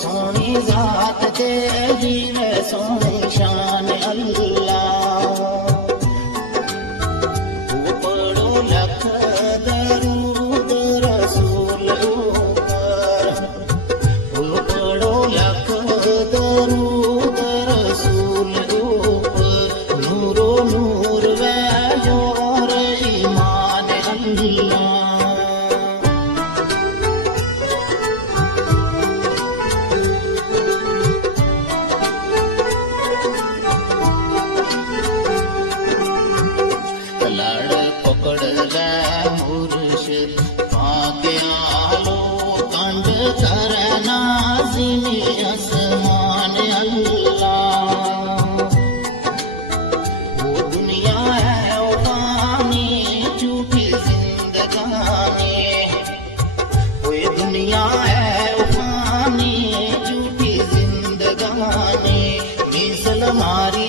सोनी जात तेरी वे सोनी शान अल्लाह पढ़ो लख दरूद रसूल ऊपर पढ़ो लख दरूद रसूल ऊपर नूरो नूर वे जोर ईमान अल्लाह लड़ पकड़ ले मुर्शिद पाके आलो कंड कर नाज़िनी आसमान अल्लाह वो दुनिया है वो पानी झूठी जिंदगानी वो दुनिया है वो पानी झूठी जिंदगानी मिसल मारी